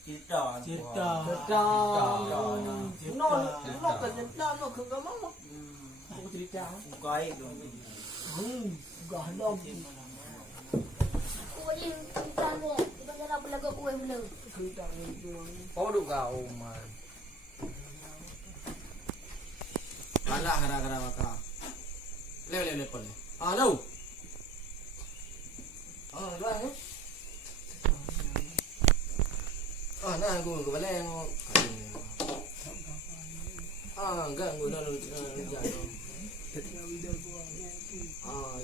Cerita. Nó cần cerita nó không có mong. Không cerita. Baik dong. Gak dong. Kau je cerita ni. Kita jalan belaga kue mula. Cerita ni. Oh duk kau man. Kalah gara-gara maka. Le pole. Ah đâu? Rồi hết. Nah gue kebalik mau. Enggak gue udah jalan.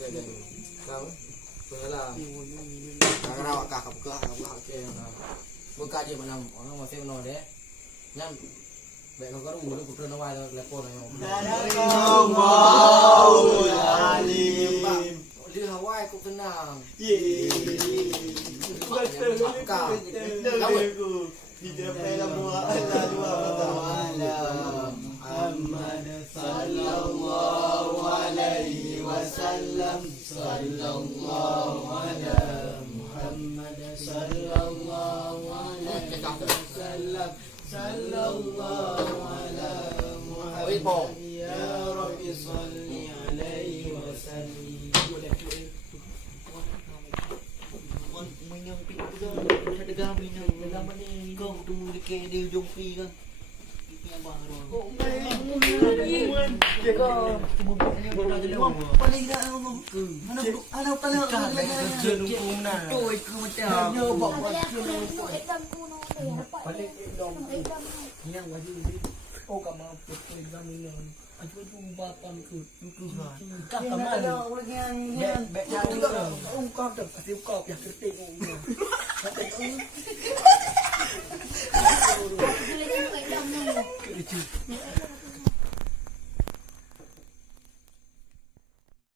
Jadi. Kau. Belah. Gara-gara maka buka ke. Buka je mana orang masih menol deh. Nyam. Baik kau kan udah putra nawai telepon yang. Allahul alim. Dia Hawaii kau kenal. Kita pernah Muhammad sallallahu alaihi wasallam sallallahu ala Muhammad sallallahu alaihi wasallam sallallahu ala Muhammad ya Rabbi salli alaihi wasallam. Minyak pizza, ada gamin dalam ni kau tunggu dekat di ujung pi kan. Itu yang baru. Kau paling dah ngomong ke. Mana paling kerja dukung nah. Toi ke macam. Yo buat Ekdam tu no. Balik dong. Yang wajib ni. Oh kamu betul examinan. Aku tu bapan ke. Kau kaman. Baik jadi. Kau tu kasih kau yang kertik.